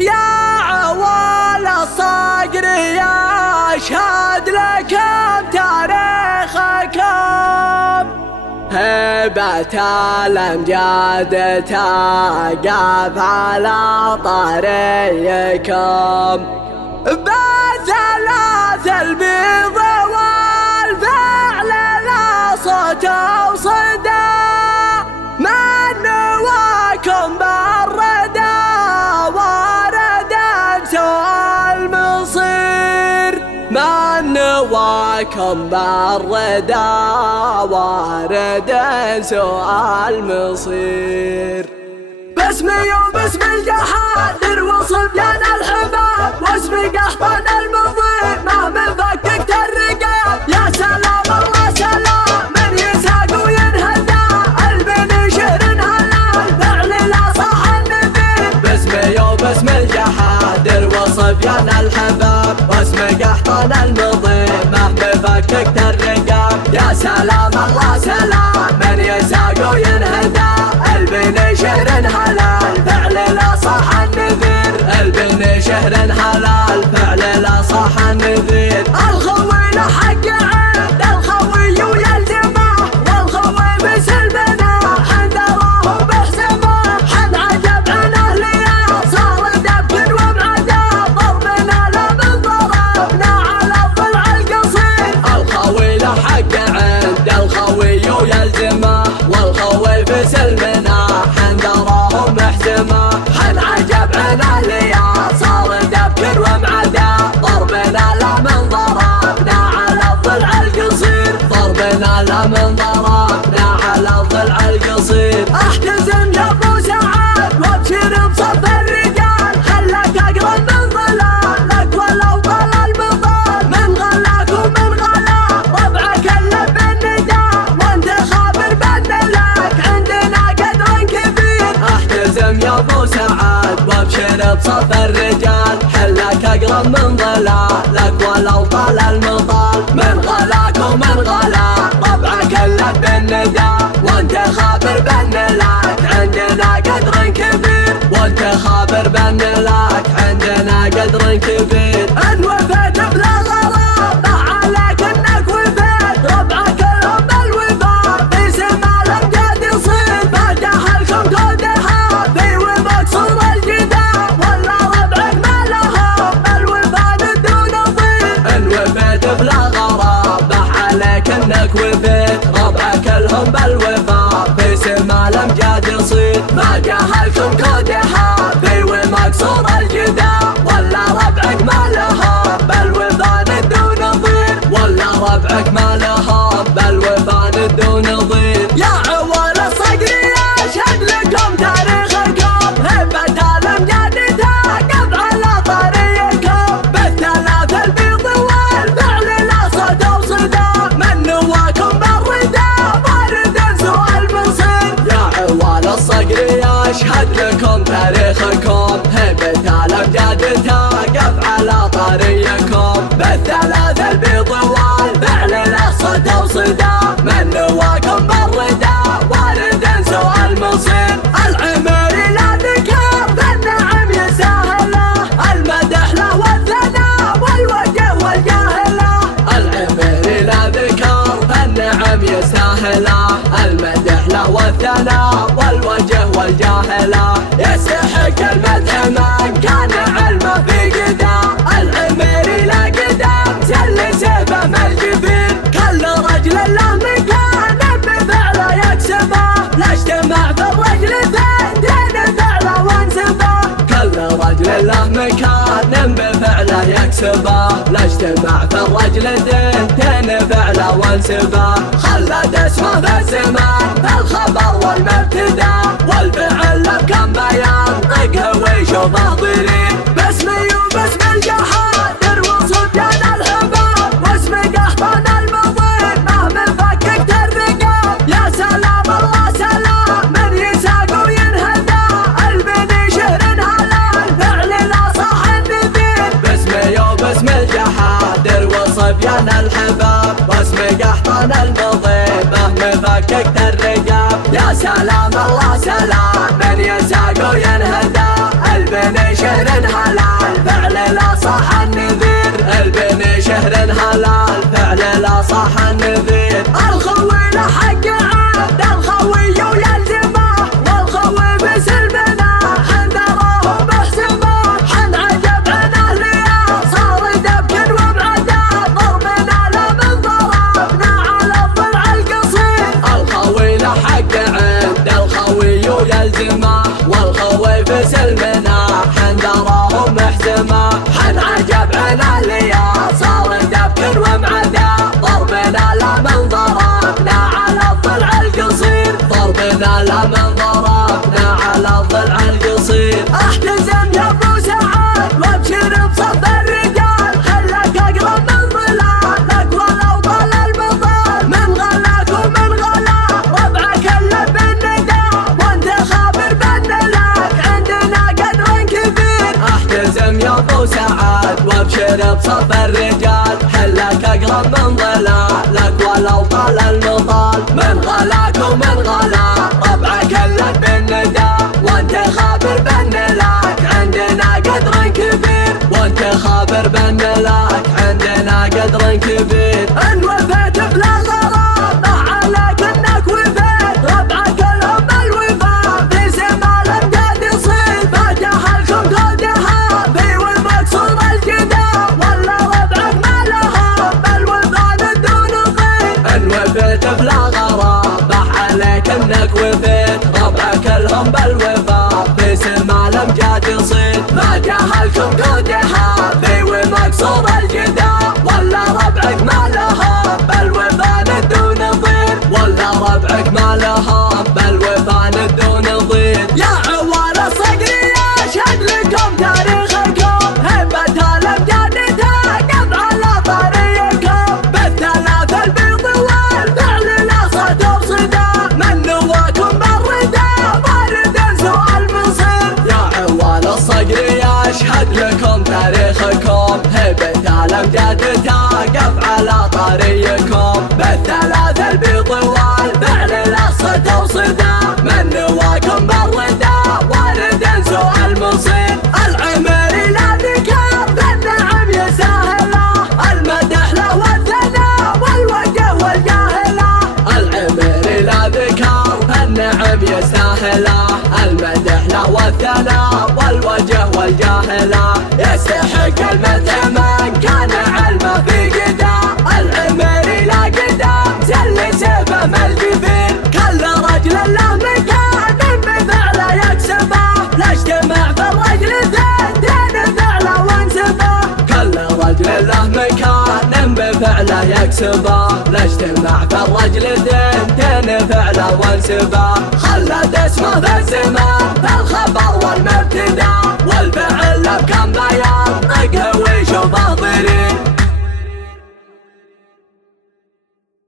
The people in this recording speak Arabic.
يا عوال الصقر يا أشهد لكم تاريخكم، هبة الأمجاد تقف على طريقكم، بثلاث البيض والفعل لا صوت وصدى، من نواكم بالردى وارد سوى المصير، من نواكم بالردى وارد سوى المصير. باسمي وباسم الجحادر وصبيان الحباب، واسم قحطان المضيء ما من فكك الرقاب، يا سلام الله سلام من يساق وينهدى، البن شهر هلال فعل لا صح النذير. باسمي وباسم الجحادر وصبيان الحباب، واسم قحطان المضيء ما من فكك الرقاب، يا سلام الله سلام من يساق وينهدى، البن شهر هلال فعل لا صح النذير، البن شهر هلال فعل لا صح النذير. الخوي له حق عند الخوي ويلزمه، والخوي بسلمنا حذره بحزمه، حن عجب عن اهليا صار دبك ومعدا، ضربنا لا من ضربنا على الضلع القصير. الخوي له حق عند الخوي ويلزمه، والخوي بسلمنا حنذره محزمه، حن عجب عن اهليا صار دبك ومعدا، ضربنا لا من ضربنا على الضلع القصير، ضربنا لا من ضربنا على الضلع القصير. احتزم يا ابو سعاد وابشر بصف الرجال، خلك اقرب من ظلالك ولو طال المطال، من غلاك ومن غلا ربعك اللب بالنداء، وانت خابر بان لك عندنا قدر كبير. احتزم يا ابو سعاد وابشر بصف الرجال، حلك اقرب من ظلالك ولو طال المطال، من غلاك ومن غلا ربعك اللب بالنداء، وانت خابر بان لك عندنا قدر كبير، وانت خابر بان لك عندنا قدر كبير. ان وفيت بلا غرابة عليك انك وفيت، ربعك لهم بالوفاء في سما الامجاد يصير، ما جهلكم كودها في ومقصور الجدال، ولا ربعك ما لهم بالوفاء دون ضير. ان وفيت بلا غرابة عليك انك وفيت، ربعك لهم بالوفاء في سما الامجاد يصير، ما جهلكم كودها في ومقصور الجدال، ولا ربعك ما لهم بالوفاء دون ضير، ولا ربعك ما لهم بالوفاء دون ضير. يا عوال الصقر اشهد لكم تاريخكم، هبة الامجاد تقف على طريقكم، بالثلاث البيض والفعل لا صوت وصدى، من نواكم بالردى وارد سوى المصير. يا عوال الصقر اشهد لكم تاريخكم، هبة الامجاد تقف على طريقكم، بالثلاث البيض والفعل لا صوت وصدى، من نواكم بالردى وارد سوى المصير. العمر لا ذكر فالنعم يسهله، المدح له والثناء والوجه والجاهله، العمر لا ذكر فالنعم يسهله، المدح له والثناء والوجه والجاهله، يستحق المدح من كان علمه في قدا، العمر لا قدام سل سيفه من الجبين، كل رجل له مكان بفعله يكسبه، لا اجتمع في الرجل ثنتين فعله وانسبه، كل رجل له مكان بفعله يكسبه، لا اجتمع في الرجل ثنتين فعله وانسبه، خلد اسمه في الزمان في الخبر والمبتدا، والفعل له كم بينطقه ويشوفه ضرير. باسمي وباسم الجحادر وصبيان الحباب، واسم قحطان المضيء ما من فكك الرقاب، يا سلام الله سلام من يساق وينهدى، البن شهر هلال فعل لا صح النذير. باسمي وباسم الجحادر وصبيان الحباب، واسم قحطان المضيء ما من فكك الرقاب، يا سلام الله سلام من يساق وينهدى، البن شهر شهر هلال فعل لا صح النذير، البن شهر هلال فعل لا صح النذير. الخوي له حق عبد الخوي يلزمه، والخوي بسلمنا حنذره بحسبه. حن عجب عن اهليا صار دبك وبعدا، ضربنا لا من ضربنا على الضلع القصير. الخوي له حق عبد الخوي يلزمه، والخوي بسلمنا حنذره محزمه. حن عجب عن اهليا صار دبك ومعدا، ضربنا لا من ضربنا على الضلع القصير. ضربنا لا من ضربنا على الضلع القصير. احتزم يا ابو سعد وابشر بصف الرجال، خلك اقرب من ظلالك ولو طال المطال. من غلاك ومن غلا ربعك اللي بالنداء، وانت خابر بان لك عندنا قدر كبير. احتزم يا ابو سعد وابشر بصف الرجال، حلك اقرب من ظلالك ولو طال المطال. من غلاك ومن غلا ربعك اللي بالنداء، وانت خابر بان لك عندنا قدر كبير. وانت خابر بان لك عندنا قدر كبير. ان وفيت بلا غرابة عليك انك وفيت، ربعك الهم الوفاء في زمان امجاد يصير. ما جهلكم كودها في والمقصود الجداء، ولا ربعك ما لها بالوفاء دون ضيق. ان وفيت بلا غرابة عليك انك وفيت، ربعك الهم بالوفاء في سما الامجاد يصير. ما جهلكم كودها في ومقصود الجداء، ولا ربعك ما لها بالوفاء دون ضير. ولا ربعك ما لها بالوفاء دون ضير. يا عوال الصقر يشهد لكم تاريخكم، هبة الامجاد تقف على طريقكم. بالثلاث البيض والفعل لا صد وصدا، من نواكم بالردى وارد سؤال مصير. يا عوال الصقر يشهد لكم تاريخكم، هبة الامجاد تقف على طريقكم. بالثلاث البيض والفعل لا صد وصدا، من نواكم بالردى وارد سؤال مصير. العمري لا ذكر فالنعم يسهله، المدح له والثناء والوجه والجاهله. العمري لا ذكر فالنعم يسهله، المدح له والثناء والوجه والجاهله. يستحق المدح من كان علمه في قدام، العمري لا قدام زل سيفه من الجبير. كل رجل له مكان بفعله يكسبه، لا اجتمع في الرجل ثنتين فعله وانسبه. كل رجل له مكان بفعله يكسبه، لا اجتمع في الرجل ثنتين فعله وانسبه. خلد اسمه في الزمان